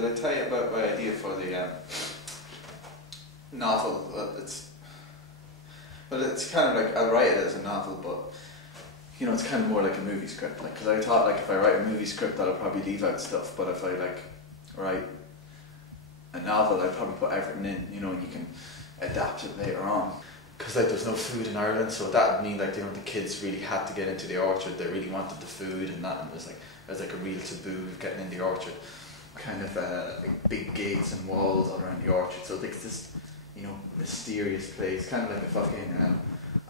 did I tell you about my idea for the novel? It's kind of like, I'll write it as a novel, but you know, it's kind of more like a movie script. Like, because I thought, like, if I write a movie script, I'll probably leave out stuff. But if I like write a novel, I'd probably put everything in. You know, and you can adapt it later on. Because like, there's no food in Ireland, so that would mean like, you know, the kids really had to get into the orchard. They really wanted the food and that, and there's like a real taboo of getting in the orchard. Kind of like big gates and walls all around the orchard. So like this, you know, mysterious place, kind of like a fucking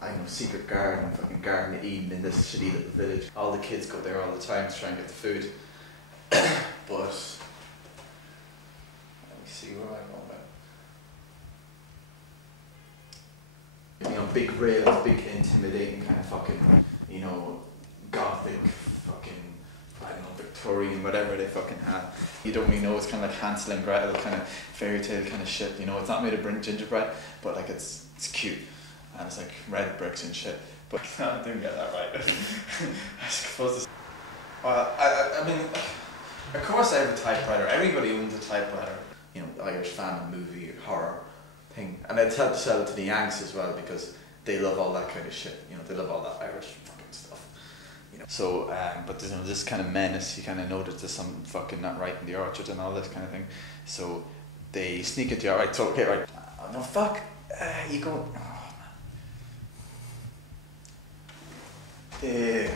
I don't know, secret garden, fucking Garden of Eden in this shitty little village. All the kids go there all the time to try and get the food. But let me see where I'm going. You know, big rails, big intimidating kind of fucking, you know, gothic fucking, I don't know, Victorian, whatever they fucking have. You don't really know, it's kind of like Hansel and Gretel kind of fairy tale kind of shit. You know, it's not made of burnt gingerbread, but like it's cute. And it's like red bricks and shit. But no, I didn't get that right. I suppose I mean, of course I have a typewriter. Everybody owns a typewriter. You know, the Irish family movie, horror thing. And I'd help to sell it to the Yanks as well, because they love all that kind of shit. You know, they love all that Irish fucking stuff. You know. So, but there's, you know, this kind of menace, you kind of notice there's something fucking not right in the orchard and all this kind of thing. So they sneak into the orchard. Right, so, okay, right. Oh, no, fuck. You go. I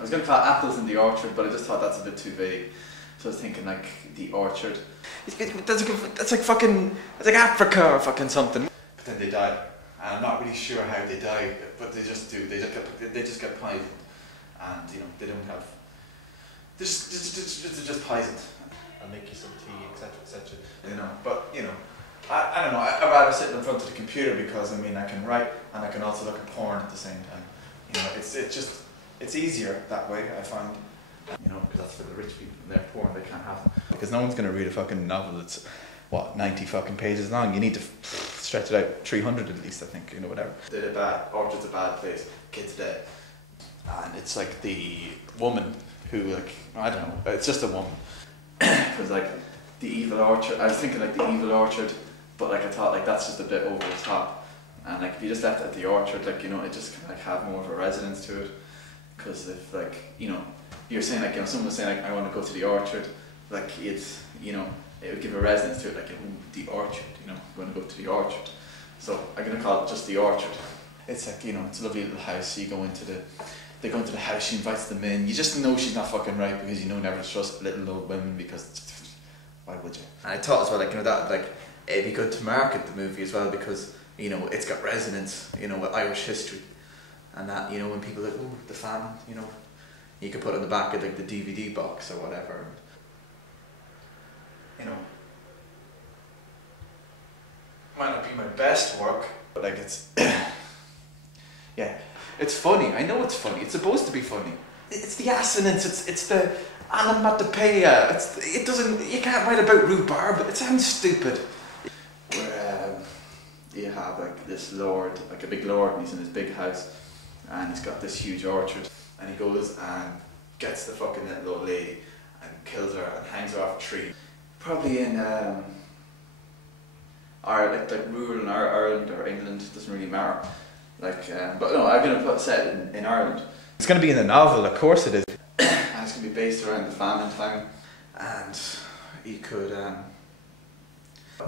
was going to call it apples in the orchard, but I just thought that's a bit too vague. So I was thinking like the orchard. That's like fucking, it's like Africa or fucking something. But then they die, and I'm not really sure how they die, but they just do. They just get poisoned, and you know they don't have. They're just poisoned. I'll make you some tea, etc., etc. You know, but you know. I don't know, I'd rather sit in front of the computer because I mean I can write and I can also look at porn at the same time. You know, it's easier that way, I find. You know, because that's for the rich people and their porn they can't have. Because no one's going to read a fucking novel that's, what, 90 fucking pages long. You need to stretch it out 300 at least, I think, you know, whatever. Orchard's a bad place, kids dead. And it's like the woman who, like, I don't know, it's just a woman. It was like the evil orchard, I was thinking like the evil orchard. But like I thought, like that's just a bit over the top, and like if you just left it at the orchard, like you know, it just kind of like have more of a resonance to it. Because if like you know, you're saying like you know, someone was saying like I want to go to the orchard, like it's you know, it would give a resonance to it, like the orchard, you know, I want to go to the orchard. So I'm gonna call it just the orchard. It's like you know, it's a lovely little house. You go into they go into the house. She invites them in. You just know she's not fucking right because you know never trust little old women because why would you? And I thought as well, like you know that like. It'd be good to market the movie as well because you know it's got resonance, you know, with Irish history, and that you know when people are like, oh, the famine, you know, you could put it on the back of like the DVD box or whatever. You know, might not be my best work, but like it's, yeah, it's funny. I know it's funny. It's supposed to be funny. It's the assonance. It's the onomatopoeia. It doesn't. You can't write about rhubarb. It sounds stupid. Where you have like this lord, like a big lord, and he's in his big house, and he's got this huge orchard, and he goes and gets the fucking little old lady and kills her and hangs her off a tree. Probably in Ireland, like rural Ireland or England, it doesn't really matter. Like, but no, I'm gonna set it in Ireland. It's gonna be in a novel, of course it is. And it's gonna be based around the famine time, and you could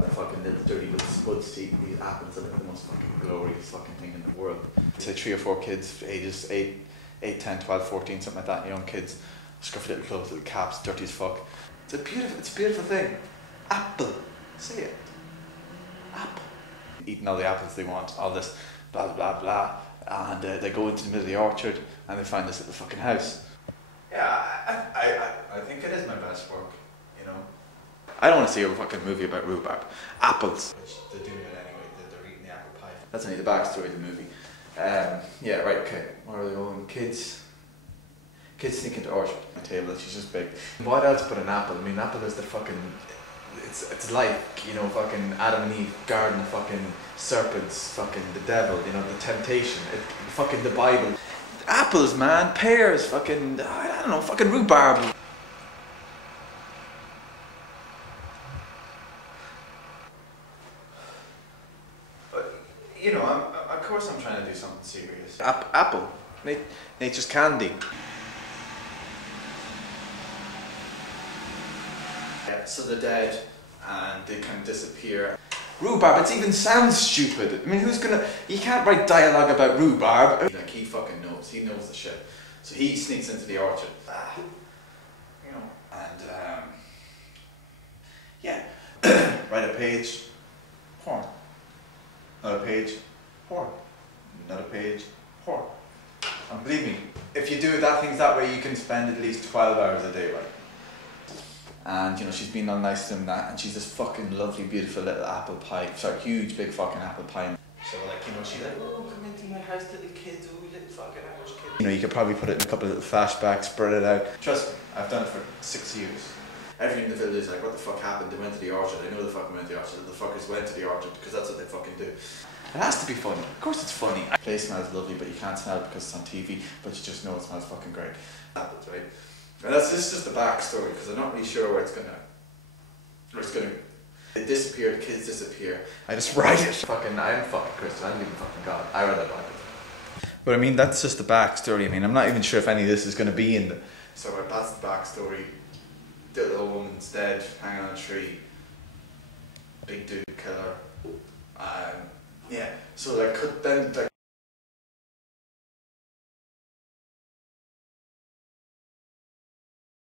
the fucking little dirty little spuds to eat these apples are like the most fucking glorious fucking thing in the world. Say 3 or 4 kids, ages 8, 10, 12, 14, something like that, young kids, scruffy little clothes, little caps, dirty as fuck. It's a beautiful thing. Apple. Say it. Apple. Eating all the apples they want, all this blah blah blah, and they go into the middle of the orchard and they find this little fucking house. Yeah, I think it is my best work, you know. I don't want to see a fucking movie about rhubarb. Apples. Which they're doing it anyway, they're eating the apple pie. That's only the backstory of the movie. Yeah, right, okay. Where are they going? Kids sneak into orchard. My table, she's just big. What else but an apple? I mean, apple is the fucking... It's like, you know, fucking Adam and Eve, garden of fucking serpents, fucking the devil, you know, the temptation, fucking the Bible. Apples, man, pears, fucking, I don't know, fucking rhubarb. But, you know, of course I'm trying to do something serious. Apple, nature's candy. Yeah, so they're dead and they can disappear. Rhubarb, it even sounds stupid. I mean, you can't write dialogue about rhubarb. Like, he fucking knows, he knows the shit. So he sneaks into the orchard. You know, and, yeah. Write a page, porn. Another page, porn. Another page, porn. And believe me, if you do things that way, you can spend at least 12 hours a day, right? And you know, she's been all nice to him, that, and she's this fucking lovely, beautiful little apple pie. Sorry, huge, big fucking apple pie. So like, you know, she's like, oh, come into my house, little kids, oh, little fucking Irish kids. You know, you could probably put it in a couple of little flashbacks, spread it out. Trust me, I've done it for 6 years. Everyone in the village is like, what the fuck happened? They went to the orchard. I know the fucking went to the orchard. The fuckers went to the orchard because that's what they fucking do. It has to be funny. Of course it's funny. The place smells lovely, but you can't smell it because it's on TV, but you just know it smells fucking great. Apples, right? And this is just the backstory, because I'm not really sure where it's gonna. They disappear, the kids disappear. I just write it. I'm fucking Christian, I'm even fucking God. I read that Bible. But I mean, that's just the backstory. I mean, I'm not even sure if any of this is gonna be in the. So that's the backstory. The little woman's dead, hanging on a tree. Big dude killer. Yeah. So like, then like.